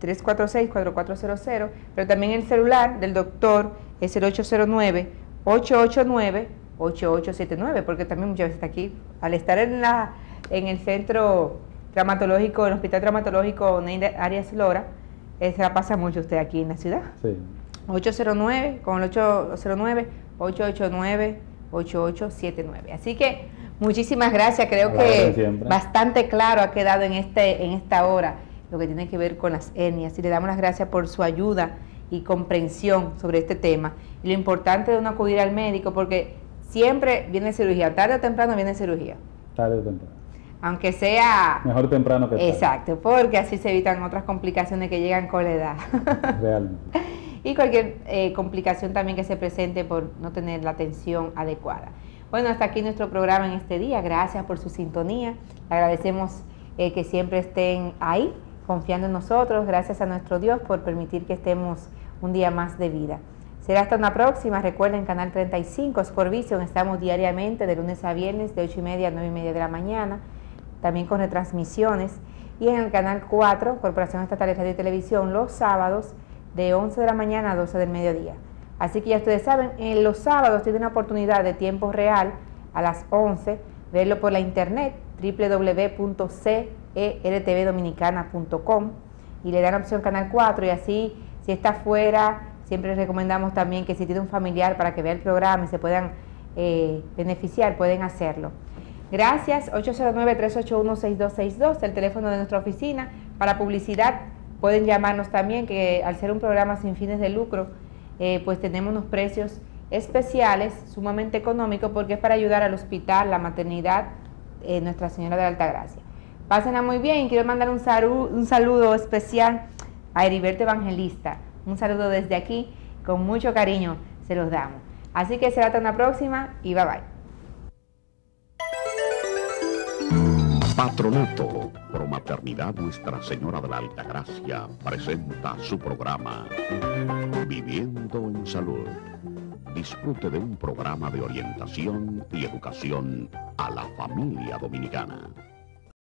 346-4400, pero también el celular del doctor es el 809-889-8879, porque también muchas veces está aquí, al estar en el centro traumatológico, en el Hospital Traumatológico Neida Arias Lora, se la pasa mucho usted aquí en la ciudad. Sí. 809, con el 809-889-8879. Así que, Muchísimas gracias, creo que bastante claro ha quedado en esta hora lo que tiene que ver con las hernias y le damos las gracias por su ayuda y comprensión sobre este tema y lo importante de uno acudir al médico porque siempre viene cirugía, tarde o temprano viene cirugía. Tarde o temprano. Aunque sea... Mejor temprano que tarde. Exacto, porque así se evitan otras complicaciones que llegan con la edad. Realmente. Y cualquier complicación también que se presente por no tener la atención adecuada. Bueno, hasta aquí nuestro programa en este día. Gracias por su sintonía. Agradecemos que siempre estén ahí, confiando en nosotros. Gracias a nuestro Dios por permitir que estemos un día más de vida. Será hasta una próxima. Recuerden, Canal 35, Sportvision. Estamos diariamente de lunes a viernes de 8:30 a 9:30 de la mañana. También con retransmisiones. Y en el Canal 4, Corporación Estatal de Radio y Televisión, los sábados de 11 de la mañana a 12 del mediodía. Así que ya ustedes saben, en los sábados tienen una oportunidad de tiempo real a las 11, verlo por la internet, www.certvdominicana.com y le dan opción Canal 4 y así, si está fuera, siempre les recomendamos también que si tiene un familiar para que vea el programa y se puedan beneficiar, pueden hacerlo. Gracias, 809-381-6262, el teléfono de nuestra oficina. Para publicidad pueden llamarnos también, que al ser un programa sin fines de lucro, pues tenemos unos precios especiales, sumamente económicos, porque es para ayudar al hospital, la maternidad, Nuestra Señora de la Altagracia. Pásenla muy bien. Quiero mandar un saludo especial a Heriberto Evangelista. Un saludo desde aquí, con mucho cariño se los damos. Así que será hasta una próxima y bye bye. Patronato Promaternidad Nuestra Señora de la Altagracia presenta su programa Viviendo en Salud. Disfrute de un programa de orientación y educación a la familia dominicana.